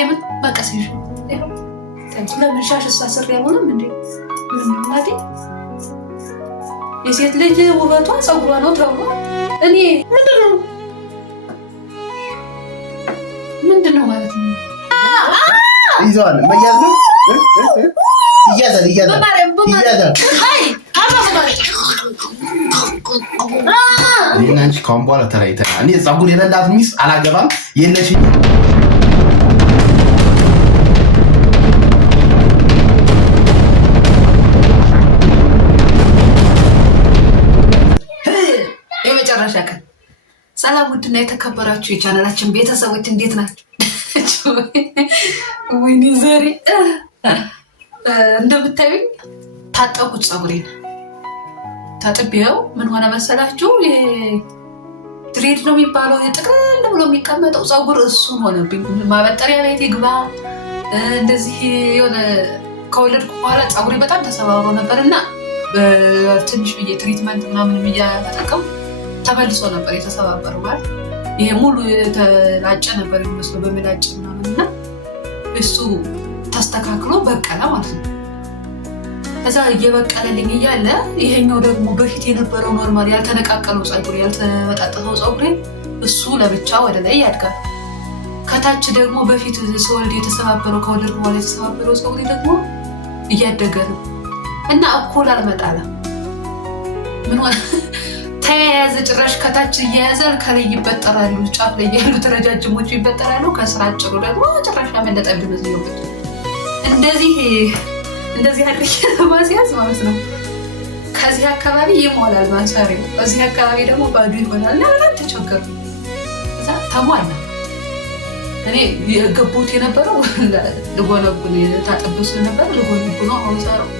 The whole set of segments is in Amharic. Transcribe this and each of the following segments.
ማርያምን መቀስ ይዤ ለምን ሻሽ ሳስር ያልሆነም እንዴ ማለቴ የሴት ልጅ ውበቷ ፀጉሯ ነው ተብሎ እኔ ምንድነው ማለት ነው? ይዘዋል መያዝ ነው ይያዛል እኔና አንቺ ካሁን በኋላ ተለያይተናል። እኔ ፀጉር የሌላት ሚስት አላገባም የለሽኝ። የመጨረሻ ቀን ሰላም ውድና የተከበራችሁ የቻናላችን ቤተሰቦች እንዴት ናቸው? ወይኔ ዛሬ እንደምታዩኝ ታጠብኩት ፀጉሬን ታጥቤው ምን ሆነ መሰላችሁ? ድሬድ ነው የሚባለው የጥቅል ብሎ የሚቀመጠው ፀጉር እሱን ሆነብኝ። ማበጠሪያ ቤት ይግባ እንደዚህ የሆነ ከወለድኩ በኋላ ፀጉሬ በጣም ተሰባብሮ ነበር እና ትንሽ ብዬ ትሪትመንት ምናምን እያተጠቀሙ ተመልሶ ነበር የተሰባበረው። ማለት ይሄ ሙሉ የተላጨ ነበር የሚመስለው በምላጭ ምናምን እና እሱ ተስተካክሎ በቀለ ማለት ነው። ከዛ እየበቀለልኝ እያለ ይሄኛው ደግሞ በፊት የነበረው ኖርማል ያልተነቃቀለው ፀጉሬ ያልተበጣጠሰው ፀጉሬ እሱ ለብቻ ወደ ላይ ያድጋል። ከታች ደግሞ በፊት ስወልድ የተሰባበረው ከወለድኩ በኋላ የተሰባበረው ፀጉሬ ደግሞ እያደገ ነው እና እኩል አልመጣለ ምን ተያያዘ። ጭራሽ ከታች እየያዘ ከላይ ይበጠራሉ፣ ጫፍ ላይ ያሉት ረጃጅሞቹ ይበጠራሉ፣ ከስራ አጭሩ ደግሞ ጭራሽ ያመለጠብኝ ነው። እንደዚህ አድርጌ ማስያዝ ማለት ነው። ከዚህ አካባቢ ይሞላል ማንሳሪው፣ ከዚህ አካባቢ ደግሞ ባዶ ይሆናል እና በጣም ተቸገርኩ። እዛ ተሟላ። እኔ የገቡት የነበረው ልጎነጉን ታጠብ ስለነበር ልጎነጉን ነው አሁን ሰራው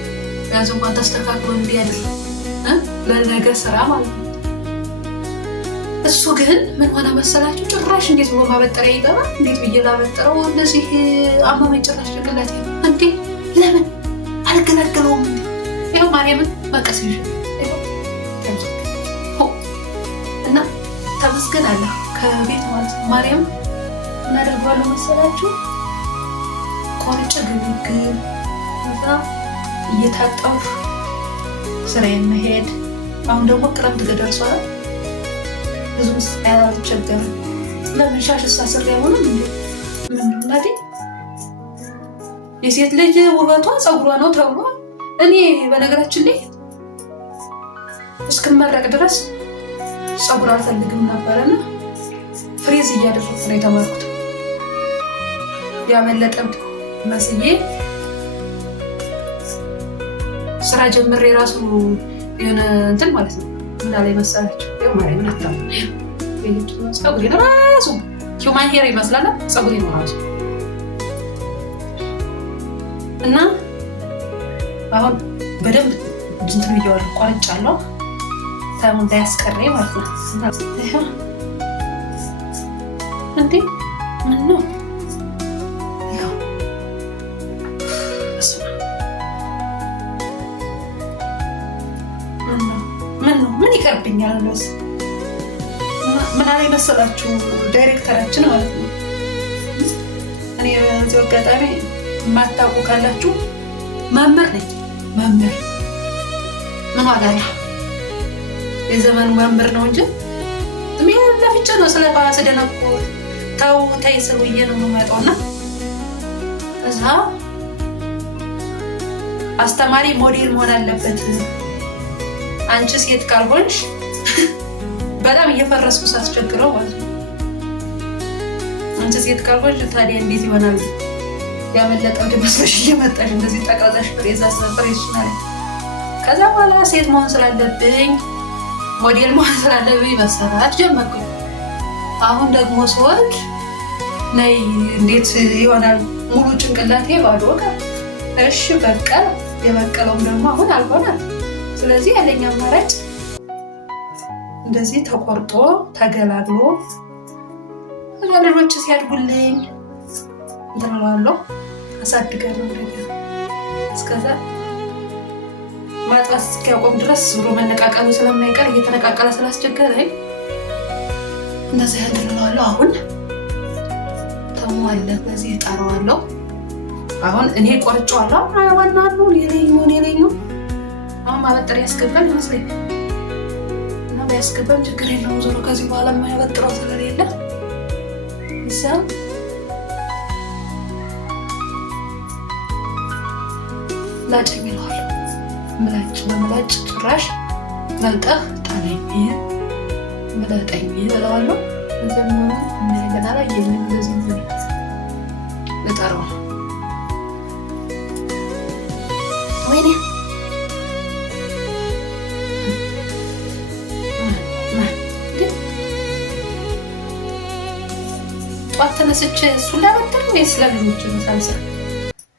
ያንስ እንኳን ተስተካክሎ እንዲያድር ለነገ ስራ ማለት ነው። እሱ ግን ምን ሆነ መሰላችሁ? ጭራሽ እንዴት ብሎ ማበጠሪያ ይገባል? እንዴት ብዬ ላበጠረው? እንደዚህ አማመኝ ጭራሽ ጭንቅላቴ እንዴ ለምን አልገላገለውም? ይኸው ማርያምን መቀስ ይዤ እና ተመስገን አለ ከቤት ማለት ነው። ማርያም ምን አደርገዋለሁ መሰላችሁ? ቆርጬ ግብግብ እዛ እየታጠብኩ ስራዬን መሄድ። አሁን ደግሞ ክረምት ደርሷል። ብዙ አልቸገርም። ለምን ሻሽ ሳስር ያልሆነም እንዴ ምንድነው? የሴት ልጅ ውበቷ ፀጉሯ ነው ተብሎ እኔ በነገራችን ላይ እስክመረቅ ድረስ ፀጉር አልፈልግም ነበርና ፍሬዝ እያደረኩ ነው የተማርኩት። ያመለጠም መስዬ ስራ ጀምሬ ራሱ የሆነ እንትን ማለት ነው እና ላይ መሰላችሁ የማርያም ነጣው ፀጉሬ ራሱ ሂውማን ሄር ይመስላል ፀጉሬ ነው ራሱ እና አሁን በደንብ እንትን ብዬዋለሁ፣ ቆርጫለሁ ታሙ እንዳያስቀረኝ ማለት ነው። እንዴ ምን ነው ምን ይቀርብኛል? ለስ ምን አለ መሰላችሁ ዳይሬክተራችን ማለት ነው። እኔ በዚህ አጋጣሚ የማታውቁ ካላችሁ መምህር ነኝ። መምህር ምን ዋጋ ነው? የዘመኑ መምህር ነው እንጂ ምን ለፍቼ ነው ስለፋስ ደነቁ ታው ታይ ሰውዬ ነው የምመጣውና እዛ አስተማሪ ሞዴል መሆን አለበት። አንቺ ሴት ካልሆንሽ በጣም እየፈረስኩ ሳስቸግረው ማለት ነው። አንቺ ሴት ካልሆንሽ ታዲያ እንዴት ይሆናል? ያመለጠው ደመስሽ እየመጣሽ እንደዚህ ጠቅላላሽ ፍሬዛ ፍሬሽ ማለት ከዛ በኋላ ሴት መሆን ስላለብኝ ሞዴል መሆን ስላለብኝ መሰራት ጀመርኩኝ። አሁን ደግሞ ስወልድ ነይ እንዴት ይሆናል? ሙሉ ጭንቅላቴ ባዶ ቀር። እሺ በቃ የበቀለውም ደግሞ አሁን አልሆነም። ስለዚህ ያለኝ አማራጭ እንደዚህ ተቆርጦ ተገላግሎ ልጆች ሲያድጉልኝ እንትን እላለሁ አሳድጋለሁ። እስከዛ ማጥራት እስኪያቆም ድረስ ዙሮ መነቃቀሉ ስለማይቀር እየተነቃቀለ ስላስቸገረኝ እንደዚህ ያድርገዋለሁ። አሁን ተሙ ደግሞ አለ በዚህ እጠራዋለሁ። አሁን እኔ ቆርጬዋለሁ። ዋናው ሌላኛው አሁን ማበጠሪያ ያስገባል ይመስለኝ እና ባያስገባም ችግር የለውም። ዞሮ ከዚህ በኋላ የማያበጥረው ስለሌለ እዛ ላጨኝ ይለዋል። ምላጭ ጭራሽ መልጠህ ጣለኝ ምለጠኝ ብለዋለሁ። ዘመኑ እንደገና ላይ እንደዚህ ልጠራው ወይኔ ጠዋት ተነስቼ እሱን ላበጥር ወይስ ለልጆች መሳልሰ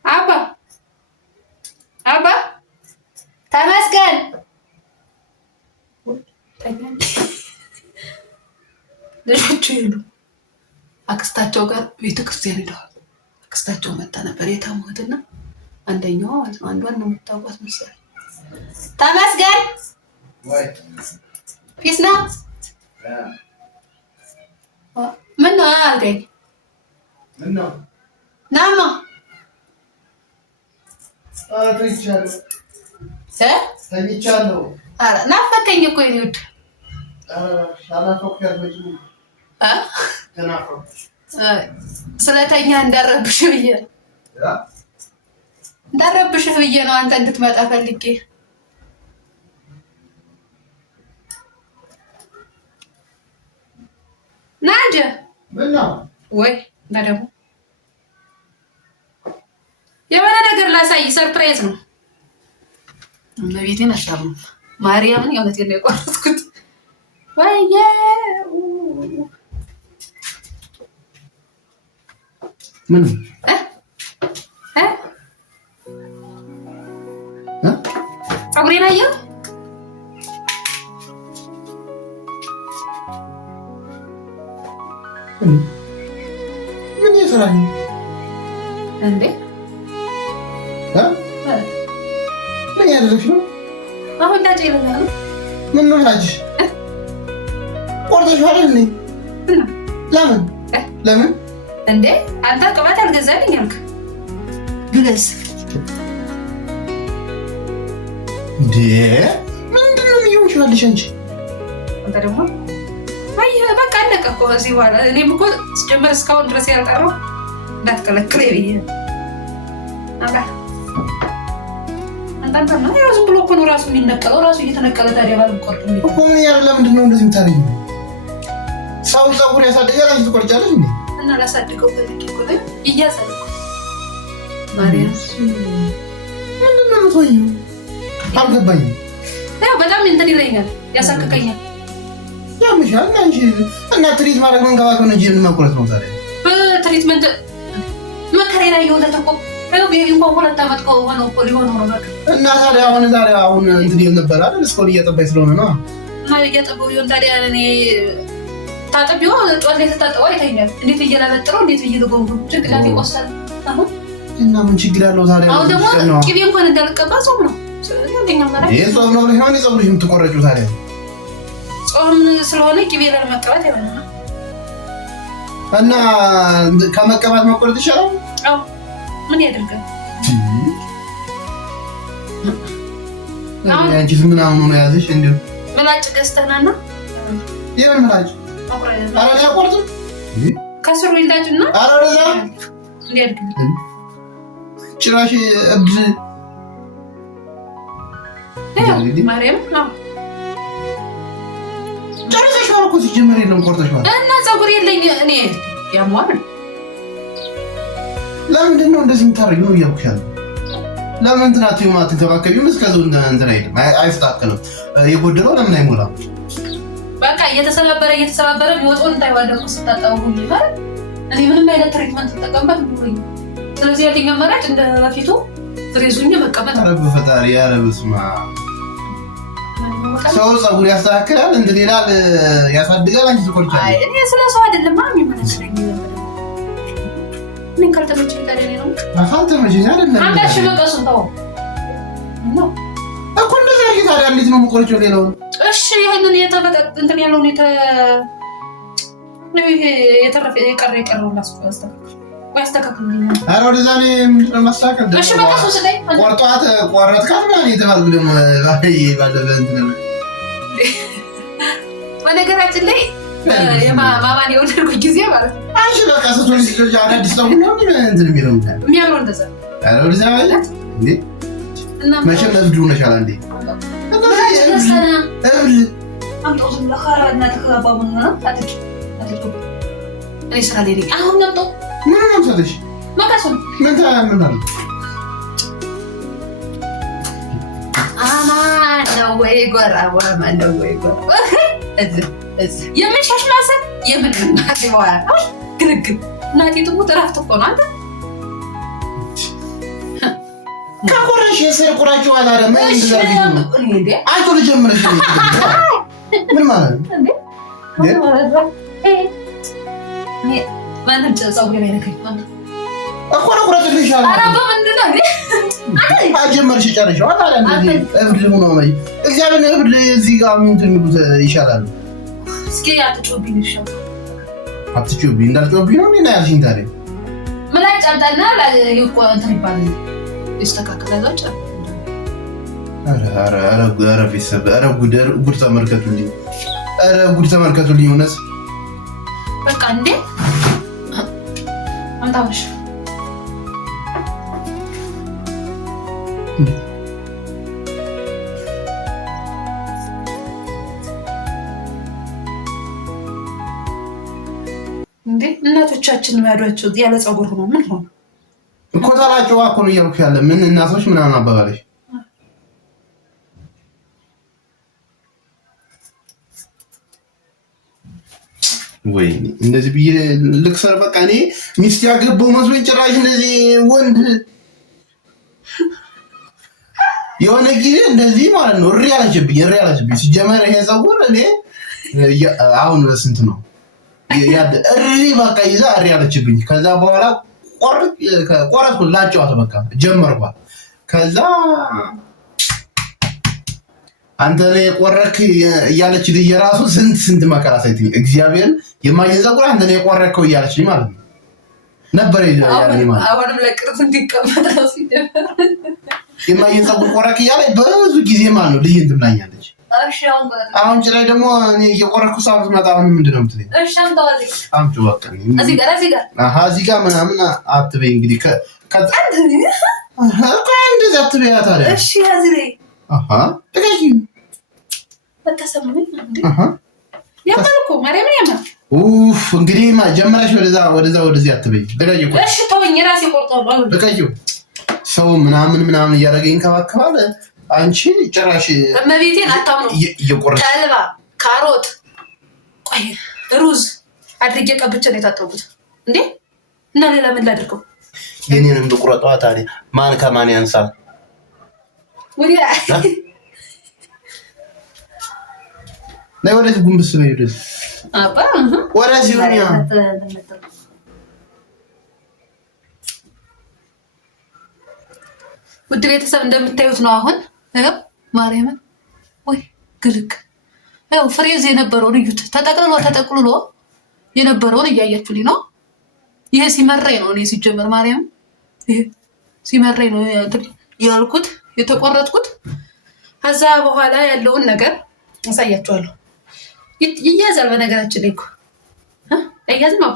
አባ ተመስገን ልጆቹ ሄዱ። አክስታቸው ጋር ቤተክርስቲያን ሄደዋል። አክስታቸው መጣ ነበር የታሙትና አንደኛው ማለት ነው። አንዷን ነው የምታውቋት መሰለኝ። ተመስገን ፊስ ነው። ምን ነው አልገኝ ምን ነው ናማ ተኝቻለሁ። ኧረ ናፈቀኝ እኮ የእኔ ውድ ስለተኛ እንዳረብሽህ ብዬ ነው አንተ እንድትመጣ ፈልጌ። ና እንጂ ወይ እና ደግሞ የሆነ ነገር ላሳይ፣ ሰርፕራይዝ ነው። እመቤቴን አሻም ማርያምን የእውነቴን ነው የቆረጥኩት። ወይዬ ምን ፀጉሬን አየኸው? ምን ይሰራል እንዴ? ምን ያደረግሽ ነው? አሁን ላጭ ይለናል። ምን ነው ላጭሽ? ቆርጠሽ አይደል እንዴ? ለምን እንዴ? አንተ ቅባት አልገዛልኝ አልክ? ግለጽ እንዴ? ምንድን ነው የሚሆንሽ አንቺ? አንተ ደግሞ አይ በቃ አለቀ እኮ እዚህ በኋላ እኔም እኮ ስጀምር እስካሁን ድረስ ያልቀረው እንዳትከለክለኝ ብዬ አንተ ነው ያው ዝም ብሎ እኮ ነው ራሱ የሚነቀለው። ራሱ እየተነቀለ ታዲያ ባልቆርጥ እኮ ምን ያደርግ? ለምንድን ነው እንደዚህ የምታደርጊው? ሰው ፀጉር ያሳድጋል አንቺ ትቆርጫለሽ እንዴ? እና ላሳድገው ፈልጌ እኮ ነው እያሳደኩ ማርያም። ምንድን ነው የምትሆኚው? አልገባኝም። ያው በጣም እንትን ይለኛል፣ ያሳክከኛል። ያምሻል አንቺ እና ትሪት ማድረግ መንከባከብ ነው እንጂ መቁረጥ ነው ታዲያ? በትሪትመንት መከራ ላይ የወለደ እኮ ቤቢ እንኳን 2 ዓመት ከሆነው እኮ ሊሆን ነው በቃ። እና ታዲያ አሁን እንትን ይል ነበር አይደል? እስኮል እየጠባይ ስለሆነ ነው እና እየጠበው ይሆን ታዲያ። እኔ ታጥቢው ጧት ላይ ተጣጣው አይተኛል። እንዴት እየላበጥረው እንዴት እየልጎም ጭንቅላት ይቆሳል። አሁን እና ምን ችግር አለው ታዲያ? አሁን ደግሞ ቅቤ እንኳን እንዳልቀባ ጾም ነው። ስለዚህ ማለት ይሄ ጾም ነው ብለሽ ነው ፀጉርሽ የምትቆረጪው ታዲያ? ጾም ስለሆነ ቅቤ ለመቀባት ያለና እና ከመቀባት መቆረጥ ይሻላል። አዎ ምን ያደርጋል? አንቺ ምናምን ነው ያዘሽ እንዴ? ምላጭ ገዝተናና ይሄን ምላጭ አረ ያቆርጥ ከስሩ ይላጭና አረ ለዛ እንዴት ጭራሽ እብድ ማርያም ነው ጨርሰሽ እኮ ሲጀመር የለም ቆርጠሽ ማለት እና ፀጉር የለኝ እኔ ያሟል። ለምንድን ነው እንደዚህ የምታደርጊው ነው እያልኩሽ ያለው? ለምን ትናትዩ ማትንከባከቢው? እስከዚሁ እንትን አይደለም አይስተካከልም። የጎደለው ለምን አይሞላም? በቃ እየተሰባበረ የሚወጣውን እንዳይዋደቁ ስታጣው ሁሉ ማለት እኔ ምንም አይነት ትሪትመንት ተጠቀምበት ነው። ስለዚህ ያለኝ አማራጭ እንደ በፊቱ ፍሬዙኝ መቀመጥ። ኧረ በፈጣሪ ኧረ በስመ አብ። ሰው ፀጉር ያስተካክላል እንደ ሌላ ያሳድጋል። አንቺ ትቆርጫለሽ። አይ እኔ ስለሰው አይደለም ማሚ የሚመስለኝ ምን ካልተመቸኝ ታዲያ ነው ካልተመቸኝ አይደለም አንዳሽ በቀሱ ተው ነው እኮ እንደዚህ ነው ታዲያ። እንዴት ነው የምቆርጪው ሌላውን? እሺ ይሄንን የተበቀ እንትን ያለውን የተረፈ የቀረው ላስቆ አስተካክል ያስተካክሉልኝ። ኧረ ወደዛ ምንድነው ማስተካከል? እሺ በቃ ሶስት ላይ ቆርጧት ቆረጥካት ማለት የተባልኩ ደግሞ ባለፈ እንትን በነገራችን ላይ ማማን የወለድኩ ጊዜ ማለት ነው። አንቺ በቃ ስትሆን ልጅ አዳዲስ ነው እንትን የሚለው የሚያምረው እንደዛ ኧረ ወደዛ ማለት እንዴ መቼም እብድ ሆነሻል እንዴ እኔ ስራ ላይ ነኝ አሁን ነበር ምን ነው ሰደሽ ማካሰም ምን ታምናል አማን ነው ወይ ጎራ አማን ነው ወይ ጎራ እዚህ የምን ሻሽ ማሰብ የምን እናት ይዋራ ግርግር እናቴ ትሙት እረፍት እኮ ነው አንተ ካቆረሽ የሰር ቁራጭው አላረ ምን እንደዛኝ እንዴ አንቺ ልጀምርሽ ምን ማለት ነው እንዴ ማንም ጸጸው ላይ ነከኝ እኮ ነው ቁራጭልሽ አላ አራ በምንድነው እንዴ አጀመርሽ ጨርሽው አታላ እንዴ እብድ ነው ማለት እግዚአብሔር እብድ እዚህ ጋር ምን ትምሉት ይሻላል እስኪ አትጮብኝ ይሻላል አትጮብኝ እንዳልጮብኝ ነው እና ያልሽኝ ታዲያ ምላጭ አምጣና ይቆንት ይባል ይስተካከላል አጫ አረ ቢሰብ አረ ጉድ ተመልከቱልኝ አረ ጉድ ተመልከቱልኝ እውነት በቃ እንዴ አምጣውሽ እንዴ እናቶቻችን ባዷቸው ያለ ጸጉር ሆኖ ምን ሆነ እኮ ታላችሁ እኮ ነው እያልኩ ያለ ምን እናቶች ምናምን አባባለሽ ወይ እንደዚህ ብዬ ልክሰር በቃ እኔ ሚስት ያገባው መስሎኝ ጭራሽ እንደዚህ ወንድ የሆነ ጊዜ እንደዚህ ማለት ነው እሪ ያለችብኝ ሲጀመር ይሄ ጸጉር እኔ አሁን ስንት ነው እሪ በቃ ይዛ እሪ ያለችብኝ ከዛ በኋላ ቆረጥኩ ላጫዋት በቃ ጀመርኳት ከዛ አንተ ላይ ቆረክ እያለች ልጅ የራሱ ስንት መከራ ሳይት እግዚአብሔር የማይዘጉር አንተ ላይ ቆረከው እያለች ማለት ነው ነበር ያለኝ ማለት አሁንም ለቅርጽ እንዲቀመጥ ነው ሲጀመር የማይዘጉር ቆረክ እያለ ብዙ ጊዜ ማለት ነው ልጅ እንትምናኛለች አሁን ጭራይ ደግሞ እኔ የቆረኩ ሳብት መጣ ምንድን ነው የምትለኝ እሺ አምጡ በቃ እዚህ ጋር ምናምን አትበይ እንግዲህ እንደዚህ አትበይ ታዲያ እሺ እዚህ ላይ ተገኝ በተሰማኝ እንዴ ያማልኩ ማርያምን ያማል እንግዲህ ጀመረሽ ወደዚህ አትበይ ደጋጅ እኮ እሺ ተወኝ ራሴ ቆርጣለሁ ደጋጅ ሰው ምናምን እያደረገኝ ከባከባለ አንቺ ጭራሽ እመቤቴን አታምኑ ተልባ ካሮት ቆይ ሩዝ አድርጌ ቀብቼ ነው የታጠቡት እንዴ እና ሌላ ምን ላድርገው የኔንም ልቁረጧ ታዲያ ማን ከማን ያንሳል ወዲያ ላይ ወደዚህ ጉንብስ በይ ወደዚህ አባ ወደዚህ ወዲያ ውድ ቤተሰብ እንደምታዩት ነው አሁን ማርያምን ወይ ግልክ ያው ፍሬዝ የነበረውን እዩት ተጠቅልሎ የነበረውን እያያችሁልኝ ነው ይሄ ሲመረኝ ነው እኔ ሲጀመር ማርያም ይሄ ሲመረኝ ነው ያልኩት የተቆረጥኩት ከዛ በኋላ ያለውን ነገር አሳያችኋለሁ ይያዛል በነገራችን ላይ እኮ አይያዝም ነው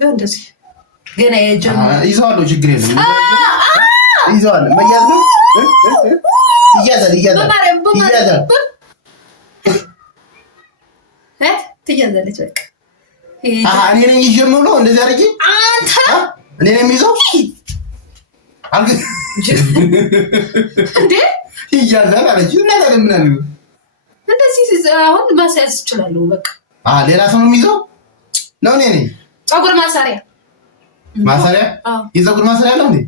እንደዚህ ገና የጀመረ ይዘዋለሁ ችግር የለም ይዘዋል መያዝ ነው ይያዛል ትያዛለች በቃ እኔ ነኝ ይጀምሩ እንደዚህ አድርጊ አንተ እኔ ነኝ የሚይዘው እንዴ ይያዛል አለች እና ለምን አለ እንደዚህ አሁን ማሳያዝ ይችላል በቃ ሌላ ሰው የሚይዘው ነው እኔ ነኝ ፀጉር ማሰሪያ የፀጉር ማሰሪያ ነው እንዴ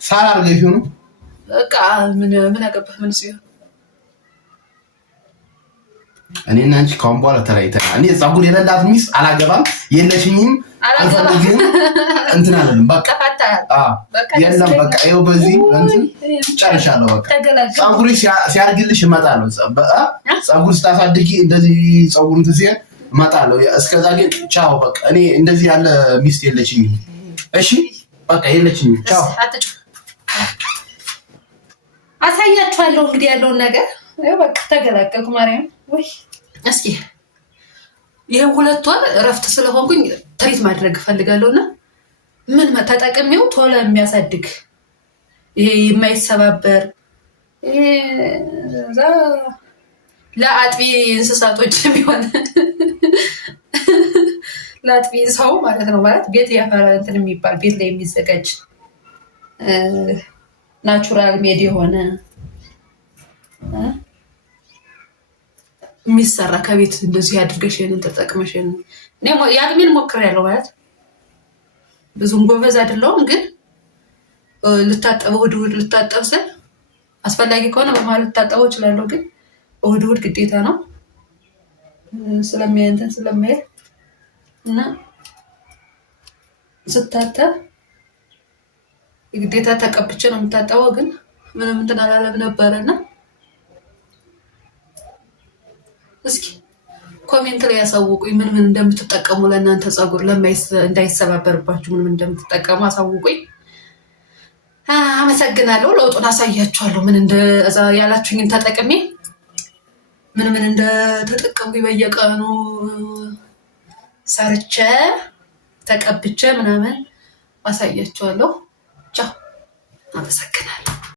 ሳራ አድርገሽ ነው በቃ ምን አገባህ ምን ሲሆን እኔና አንቺ ካሁን በኋላ ተለያይተናል እኔ ፀጉር የሌላት ሚስት አላገባም የለሽኝም አልፈልግም እንትን አለንም በቃ የለም በቃ ይኸው በዚህ እንትን ጨርሻለሁ በቃ ፀጉር ሲያድግልሽ እመጣለሁ ፀጉር ስታሳድጊ እንደዚህ ፀጉር እንትን ሲል እመጣለሁ እስከዛ ግን ቻው በቃ እኔ እንደዚህ ያለ ሚስት የለሽኝም እሺ በቃ የለችም። ቻው። አሳያችኋለሁ እንግዲህ ያለውን ነገር። በቃ ተገላገልኩ። ማርያም ወይ እስኪ ይህን 2 ወር እረፍት ስለሆንኩኝ ትሪት ማድረግ እፈልጋለሁ እና ምን ተጠቅሜው ቶሎ የሚያሳድግ ይሄ የማይሰባበር ለአጥቢ እንስሳቶች የሚሆን ለአጥቢ ሰው ማለት ነው። ማለት ቤት ያፈራ እንትን የሚባል ቤት ላይ የሚዘጋጅ ናቹራል ሜድ የሆነ የሚሰራ ከቤት እንደዚህ አድርገሽ ተጠቅመሽ ያቅሜን ሞክሬያለሁ። ማለት ብዙም ጎበዝ አይደለሁም፣ ግን ልታጠበው እሑድ ልታጠብ ስል አስፈላጊ ከሆነ በመሀል ልታጠበው እችላለሁ። ግን እሑድ ግዴታ ነው ስለሚያየው እና ስታጠብ የግዴታ ተቀብቼ ነው የምታጠበው። ግን ምንም እንትን አላለም ነበረና እስኪ ኮሜንት ላይ ያሳውቁኝ ምን እንደምትጠቀሙ ለእናንተ ፀጉር እንዳይሰባበርባችሁ ምን እንደምትጠቀሙ አሳውቁኝ። አመሰግናለሁ። ለውጡን አሳያችኋለሁ። ያላችሁኝን ተጠቅሜ ምን እንደተጠቀምኩኝ በየቀኑ ሰርቼ ተቀብቼ ምናምን አሳያችኋለሁ። ቻው። አመሰግናለሁ።